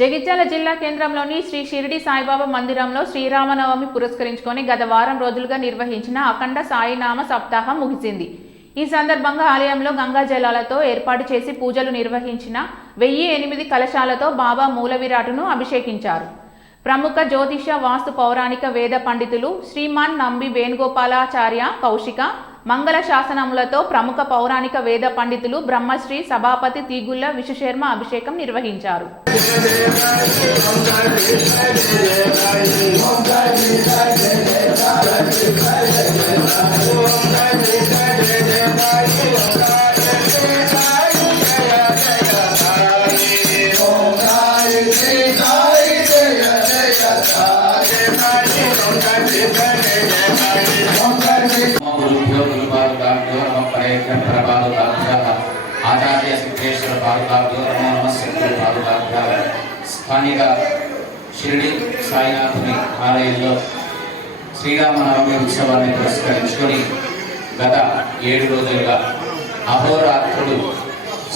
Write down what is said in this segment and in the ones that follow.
జగిత్యాల జిల్లా కేంద్రంలోని శ్రీ షిరిడి సాయిబాబా మందిరంలో శ్రీరామనవమి పురస్కరించుకొని గత వారం రోజులుగా నిర్వహించిన అఖండ సాయినామ సప్తాహం ముగిసింది. ఈ సందర్భంగా ఆలయంలో గంగా జలాలతో ఏర్పాటు చేసి పూజలు నిర్వహించిన 1008 కలశాలతో బాబా మూల విరాటును అభిషేకించారు. ప్రముఖ జ్యోతిష వాస్తు పౌరాణిక వేద పండితులు శ్రీమాన్ నంబి వేణుగోపాలాచార్య కౌశిక మంగళ శాసనములతో ప్రముఖ పౌరాణిక వేద పండితులు బ్రహ్మశ్రీ సభాపతి తీగుళ్ల విశ్వశర్మ అభిషేకం నిర్వహించారు. आचार्य सिद्धेश्वर पादुकाभ्यो नमो नमः सिद्धेश्वर पादुकाभ्यो స్థానిక షిరిడి సాయినాథుని ఆలయంలో శ్రీరామనవమి ఉత్సవాన్ని పురస్కరించుకొని గత 7 రోజులుగా అహోరాత్రుడు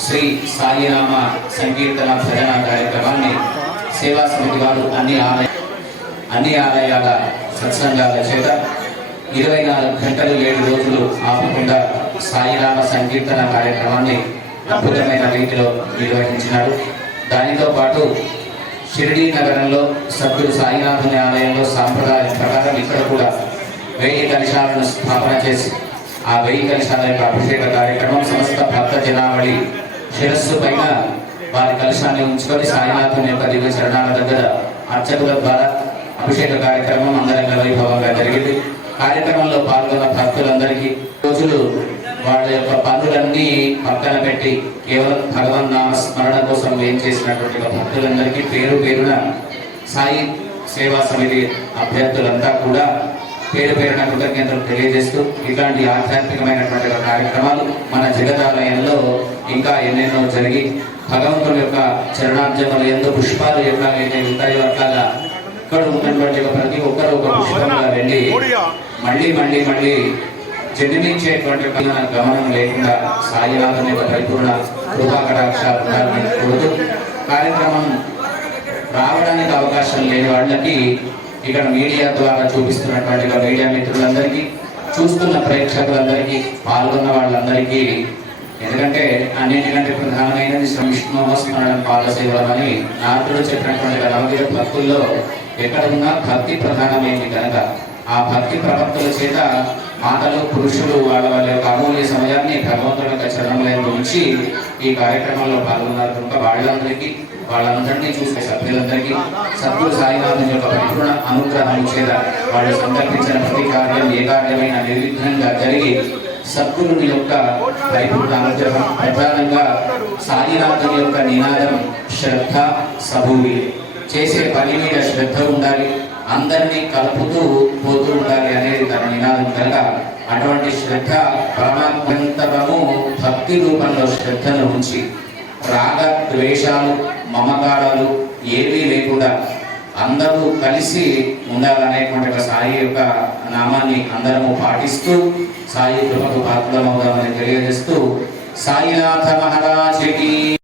శ్రీ సాయినామ సంకీర్తన భజన కార్యక్రమాన్ని సేవా సమితి వారు అన్ని ఆలయాల సత్సంగాల చేత 24 గంటలు 7 రోజులు ఆపకుండా సాయినామ సంకీర్తన కార్యక్రమాన్ని అద్భుతమైన రీతిలో నిర్వహించినారు. దానితో పాటు షిరిడి నగరంలో సద్గురు సాయినాథుని ఆలయంలో సాంప్రదాయం ప్రకారం ఇక్కడ కూడా 1000 కలశాలను స్థాపన చేసి ఆ 1000 కలశాల యొక్క అభిషేక కార్యక్రమం సమస్త భక్త జనావళి శిరస్సు పైన వారి కలశాన్ని ఉంచుకొని సాయినాథుని యొక్క దివ్య చరణాల దగ్గర అర్చకుల ద్వారా అభిషేక కార్యక్రమం అంగరంగ వైభవంగా జరిగింది. కార్యక్రమంలో పాల్గొన్న భక్తులందరికీ రోజులు వాళ్ళ యొక్క పనులన్నీ పక్కన పెట్టి కేవలం భగవన్ నామ స్మరణ కోసం ఏం చేసినటువంటి భక్తులందరికీ పేరు పేరున సాయి సేవా సమితి అభ్యర్థులంతా కూడా పేరు పేరున కృతజ్ఞతలు తెలియజేస్తూ ఇట్లాంటి ఆధ్యాత్మికమైనటువంటి కార్యక్రమాలు మన జగదాలయంలో ఇంకా ఎన్నెన్నో జరిగి భగవంతుని యొక్క చరణాబ్జములు ఎందు పుష్పాలు ఎట్లాగైతే ఉంటాయో అట్లాగా ఇక్కడ ఉన్నటువంటి ప్రతి ఒక్కరు ఒక పుష్పంగా వెళ్ళి మళ్ళీ మళ్ళీ మళ్ళీ జన్మించేటువంటి గమనం లేకుండా సాయినాథుని యొక్క పరిపూర్ణ కృపాకటాక్షాలు కోరుతూ కార్యక్రమం రావడానికి అవకాశం లేని వాళ్ళకి ఇక్కడ మీడియా ద్వారా చూపిస్తున్నటువంటి మీడియా మిత్రులందరికీ, చూస్తున్న ప్రేక్షకులందరికీ, పాల్గొన్న వాళ్ళందరికీ, ఎందుకంటే అన్నిటికంటే ప్రధానమైనది విష్ణుస్మరణం పాదసేవలం అని నారదుడు చెప్పినటువంటి నవగిర భక్తుల్లో ఎక్కడ ఉన్నా భక్తి ప్రధానమైంది కనుక ఆ భక్తి ప్రవక్తుల చేత మాటలు పురుషులు వాళ్ళ యొక్క అమూల్య సమయాన్ని భగవంతుడి యొక్క చరణంలో ఉంచి ఈ కార్యక్రమంలో పాల్గొన్నారు కనుక వాళ్ళందరినీ చూసే సభ్యులందరికీ సద్గురు సాయినాథుని యొక్క పరిపూర్ణ అనుగ్రహం చేత వాళ్ళు సంకల్పించిన ప్రతి కార్యం ఏ కార్యమైనా నిర్విఘ్నంగా జరిగి సద్గురుని యొక్క పరిపూర్ణ అనుగ్రహం ప్రధానంగా సాయినాథుని యొక్క నినాదం శ్రద్ధ సభూవి, చేసే పని మీద శ్రద్ధ ఉండాలి, అందరినీ కలుపుతూ పోతూ ఉండాలి అనేది తన నినాదం కనుక అటువంటి శ్రద్ధ పరమాత్మంతరము భక్తి రూపంలో శ్రద్ధను ఉంచి రాగ ద్వేషాలు మమకారాలు ఏవీ లేకుండా అందరూ కలిసి ఉండాలనేటువంటి సాయి యొక్క నామాన్ని అందరము పాటిస్తూ సాయి కృపకు పాత్రమవుదామని తెలియజేస్తూ సాయినాథ మహారాజ్ కి